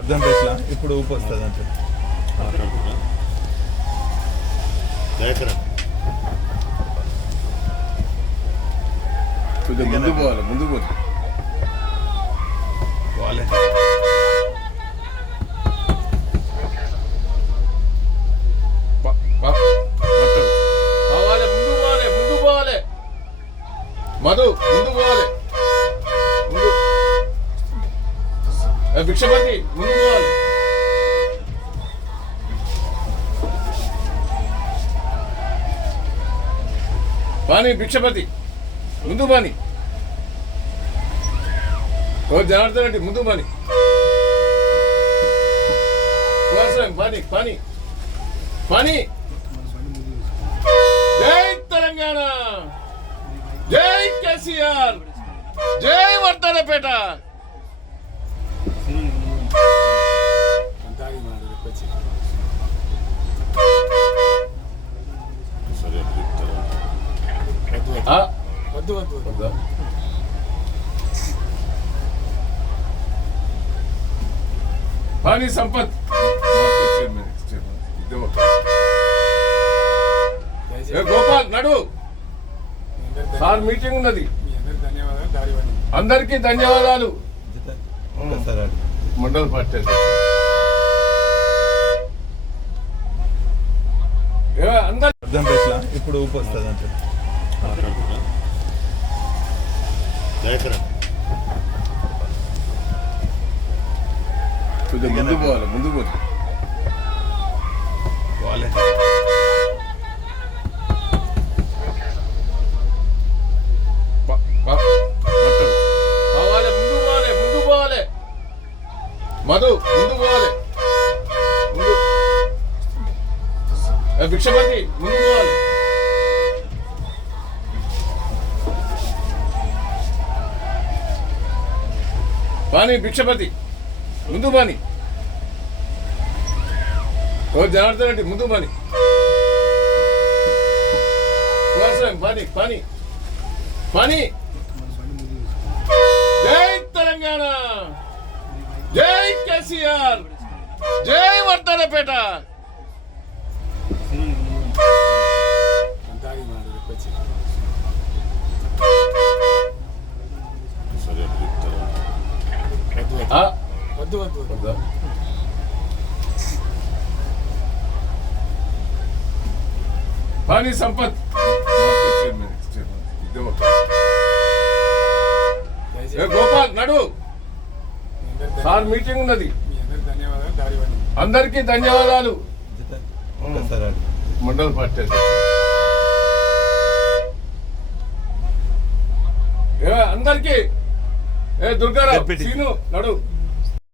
అర్థం ఎట్లా ఇప్పుడు ఊపు వస్తుంది అంటే కొంచెం ముందు పోవాలి, ముందు పోతే వాళ్ళే పోవాలి, ముందు పోవాలి, ముందు పోవాలి. మధు ముందు పోవాలి, ముందు. భిక్షపతి ముందు పోవాలి. పాని భిక్షపతి ముందు పాని. ఓ జనార్దన్ రెడ్డి ముందు పాని. పాని పాని పాని. జై తెలంగాణ, జై కేసీఆర్, జై వర్ధనపేట. పాని సంపత్ గోపాల్ నడు, సార్ మీటింగ్ ఉన్నది. అందరికీ ధన్యవాదాలు. ఒకసారి అడుగు. మండల పార్టీ అందరు అర్థం ఎట్లా ఇప్పుడు ఊపు వస్తుంది అంటే కొంచెం ముందు పోవాలి, ముందు పోతే వాళ్ళే పోవాలి, ముందు పోవాలి, ముందు పోవాలి. మధు ముందు పోవాలి, ముందు. భిక్షపతి ముందు పోవాలి. పాని భిక్షపతి ముందు పాని. ఓ జనార్దన్ రెడ్డి ముందు పాని. పాని పాని పాని. జై తెలంగాణ, జై కేసీఆర్, జై వర్ధనపేట. పాని సంపత్ గోపాల్ నడు, సార్ మీటింగ్ ఉన్నది. అందరికీ ధన్యవాదాలు. ఒకసారి అడుగు. మండల పార్టీ అందరికీ దుర్గారావు సీను నడు.